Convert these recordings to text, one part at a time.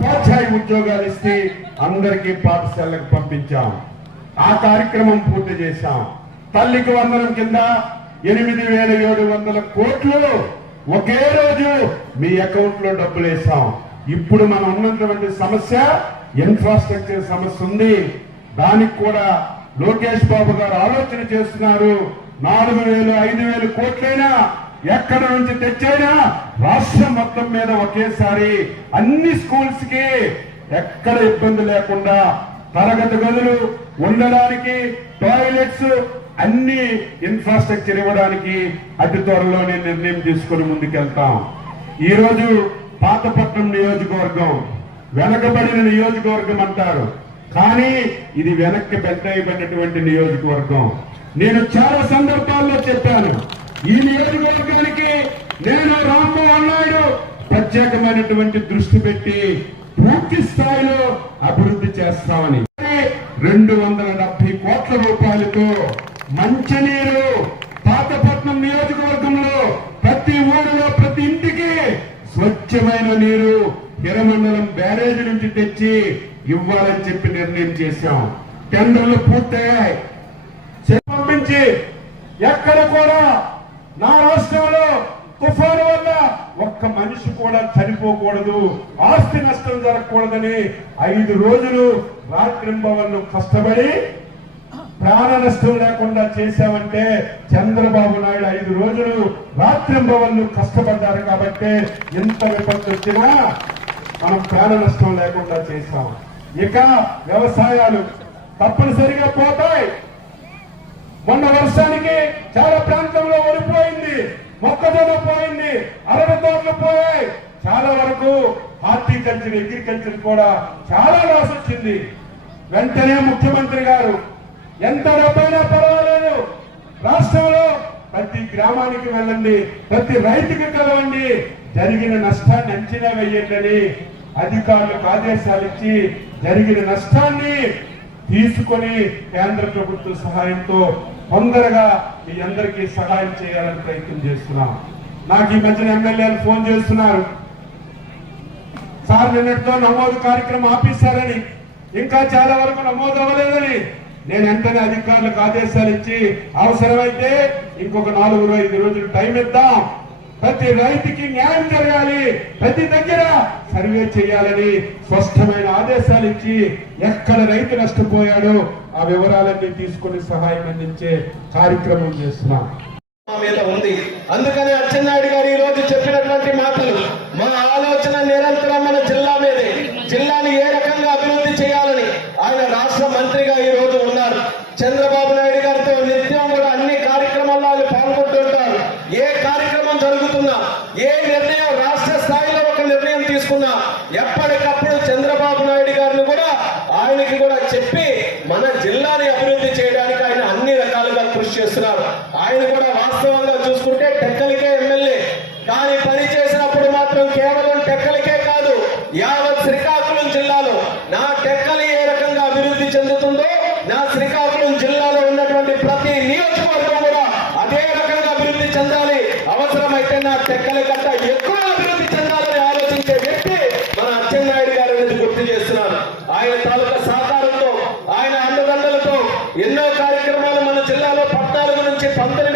ఉపాధ్యాయ ఉద్యోగాలు ఇస్తే అందరికీ పాఠశాలకు పంపించాం. ఆ కార్యక్రమం పూర్తి చేశాం. తల్లికి వందనం కింద ఎనిమిది వేల ఏడు వందల కోట్లు ఒకే రోజు మీ అకౌంట్లో డబ్బులు వేసాం ఇప్పుడు మనం ఉన్నటువంటి సమస్య ఇన్ఫ్రాస్ట్రక్చర్ సమస్య ఉంది. దానికి కూడా లోకేష్ బాబు గారు ఆలోచన చేస్తున్నారు. నాలుగు వేలు ఐదు వేలు కోట్లైనా ఎక్కడ నుంచి తెచ్చైనా రాష్ట్రం మొత్తం మీద ఒకేసారి అన్ని స్కూల్స్కి ఎక్కడ ఇబ్బంది లేకుండా తరగతి గదులు ఉండడానికి టాయిలెట్స్ అన్ని ఇన్ఫ్రాస్ట్రక్చర్ ఇవ్వడానికి అతి త్వరలోనే నిర్ణయం తీసుకుని ముందుకెళ్తాం. ఈ రోజు పాతపట్నం నియోజకవర్గం వెనకబడిన నియోజకవర్గం అంటారు. కానీ ఇది వెనక్కి బెత్తైపోయినటువంటి నియోజకవర్గం. నేను చాలా సందర్భాల్లో చెప్పాను. ఈ నియోజకవర్గానికి నేను రామ్మోహన్ నాయుడు ప్రత్యేకమైనటువంటి దృష్టి పెట్టి పూర్తి స్థాయిలో అభివృద్ధి చేస్తామని. రెండు వందల డెబ్బై కోట్ల రూపాయలతో మంచినీరు పాతపట్నం నియోజకవర్గంలో ప్రతి ఊరిలో ప్రతి ఇంటికి స్వచ్ఛమైన నీరు హిరమండలం బ్యారేజ్ నుంచి తెచ్చి ఇవ్వాలని చెప్పి నిర్ణయం చేశాం. టెండర్లు పూర్తయ్యాయి. నుంచి ఎక్కడ కూడా నా రాష్ట్రంలో తుఫాను వల్ల ఒక్క మనిషి కూడా చనిపోకూడదు. ఆస్తి నష్టం జరగకూడదని ఐదు రోజులు రాత్రింబవళ్ళు కష్టపడి ప్రాణ నష్టం లేకుండా చేశామంటే చంద్రబాబు నాయుడు ఐదు రోజులు రాత్రింబవళ్ళు కష్టపడ్డారు కాబట్టి ఎంత విపత్తు వచ్చినా మనం ప్రాణ నష్టం లేకుండా చేశాం ఇక వ్యవసాయాలు తప్పనిసరిగా పోతాయి. మొన్న వర్షానికి చాలా ప్రాంతంలో ఓడిపోయింది మొక్కజొన్న పోయింది అరవై తోటలు పోయాయి. చాలా వరకు హార్టికల్చర్ అగ్రికల్చర్ కూడా చాలా లాస్ వచ్చింది. వెంటనే ముఖ్యమంత్రి గారు ఎంత డబ్బైనా పర్వాలేదు. రాష్ట్రంలో ప్రతి గ్రామానికి వెళ్ళండి ప్రతి రైతుకి కలవండి. జరిగిన నష్టాన్ని అంచనా వేయండి అధికారులకు ఆదేశాలు ఇచ్చి జరిగిన నష్టాన్ని తీసుకొని కేంద్ర ప్రభుత్వ సహాయంతో తొందరగా మీ అందరికీ సహాయం చేయాలని ప్రయత్నం చేస్తున్నాం. నాకు ఈ మధ్యన ఎమ్మెల్యేలు ఫోన్ చేస్తున్నారు. సార్ నిన్నటితో నమోదు కార్యక్రమం ఆపిస్తారని ఇంకా చాలా వరకు నమోదు అవ్వలేదని. నేను వెంటనే అధికారులకు ఆదేశాలు ఇచ్చి అవసరమైతే ఇంకొక నాలుగు ఐదు రోజులు టైం ఇద్దాం. ప్రతి రైతుకి న్యాయం జరగాలి. ప్రతి దగ్గర సర్వే చేయాలని స్పష్టమైన ఆదేశాలు ఇచ్చి ఎక్కడ రైతు నష్టపోయాడో ఆ వివరాలన్నీ తీసుకొని సహాయం అందించే కార్యక్రమం చేస్తున్నాం. మీద ఉంది. అందుకని అచ్చెన్నాయుడు గారు ఈ రోజు చెప్పినటువంటి మాటలు మన ఆలోచన నిరంతరం మన జిల్లా మీదే. జిల్లాని ఏ రకంగా అభివృద్ధి చేయాలని ఆయన రాష్ట్ర మంత్రిగా ఈ రోజు ఉన్నారు. చంద్రబాబు నాయుడు గారితో నిత్యం కూడా అన్ని కార్యక్రమాల్లో ఆయన పాల్గొంటుంటారు ఏ కార్యక్రమం జరుగుతున్నా ఏ నిర్ణయం రాష్ట్ర స్థాయిలో ఒక నిర్ణయం తీసుకున్నా ఎప్పటికప్పుడు చంద్రబాబు నాయుడు గారిని కూడా ఆయనకి కూడా చెప్పి మన జిల్లాని అభివృద్ధి చేయడానికి ఆయన అన్ని రకాలుగా కృషి చేస్తున్నారు ఆయన కూడా వాస్తవంగా చూసుకుంటే టెక్కలికే ఎమ్మెల్యే. కానీ పని చేసినప్పుడు మాత్రం కేవలం టెక్కలికే కాదు యావత్ శ్రీకాకుళం జిల్లాలో నా టెక్కలి ఏ రకంగా అభివృద్ధి చెందుతుందో నా శ్రీకాకుళం జిల్లాలో ఉన్నటువంటి ప్రతి నియోజకవర్గం కూడా అదే రకంగా అభివృద్ధి చెందాలి. అవసరమైతే నా టెక్కలి కట్ట ఎక్కువ అభివృద్ధి చెందాలి. சந்திர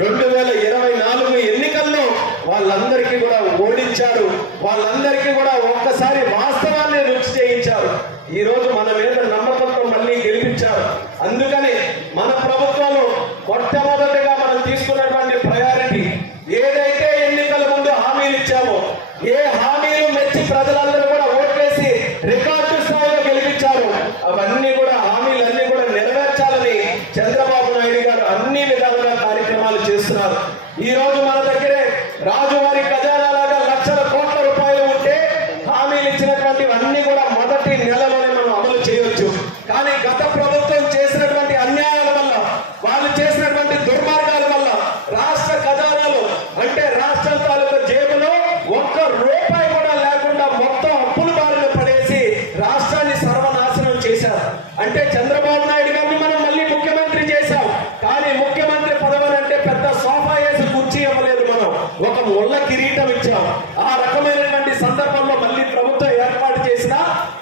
రెండు వేల ఇరవై నాలుగు ఎన్నికల్లో వాళ్ళందరికీ కూడా ఓడించారు. వాళ్ళందరికీ కూడా ఒక్కసారి వాస్తవాన్ని రుచి చేయించారు. ఈ రోజు మన మీద నమ్మకంతో మళ్ళీ గెలిపించారు. అందుకని మన ప్రభుత్వంలో మొట్టమొదటిగా మనం తీసుకున్నటువంటి ప్రయారిటీ ఏదైతే ఎన్నికల ముందు హామీలు ఇచ్చామో ఏ హామీలు మెచ్చి ప్రజలందరూ కూడా ఓట్లేసి రికార్డు ఒళ్ళ కిరీటం ఇచ్చాం. ఆ రకమైనటువంటి సందర్భంలో మళ్ళీ ప్రభుత్వం ఏర్పాటు చేసిన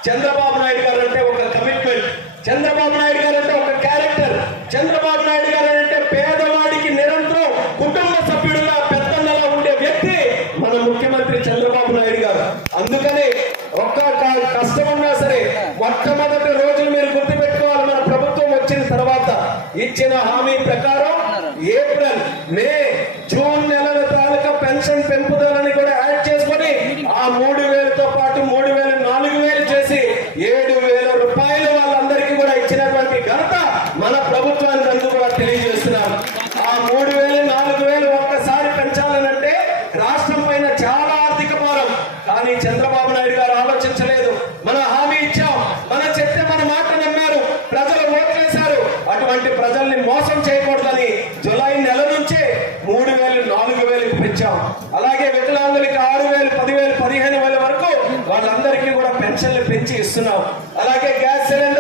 చంద్రబాబు నాయుడు గారు అంటే ఒక కమిట్మెంట్. చంద్రబాబు నాయుడు గారు అంటే ఒక క్యారెక్టర్. చంద్రబాబు నాయుడు గారు అంటే పేదవాడికి నిరంతరం కుటుంబ సభ్యుడిగా పెద్దన్నలా ఉండే వ్యక్తి మన ముఖ్యమంత్రి చంద్రబాబు నాయుడు గారు. అందుకనే ఒక్క కష్టం ఉన్నా సరే మొట్టమొదటి రోజులు మీరు గుర్తుపెట్టుకోవాలి మన ప్రభుత్వం వచ్చిన తర్వాత ఇచ్చిన హామీ వాళ్ళందరికీ కూడా పెన్షన్లు పెంచి ఇస్తున్నాం. అలాగే గ్యాస్ సిలిండర్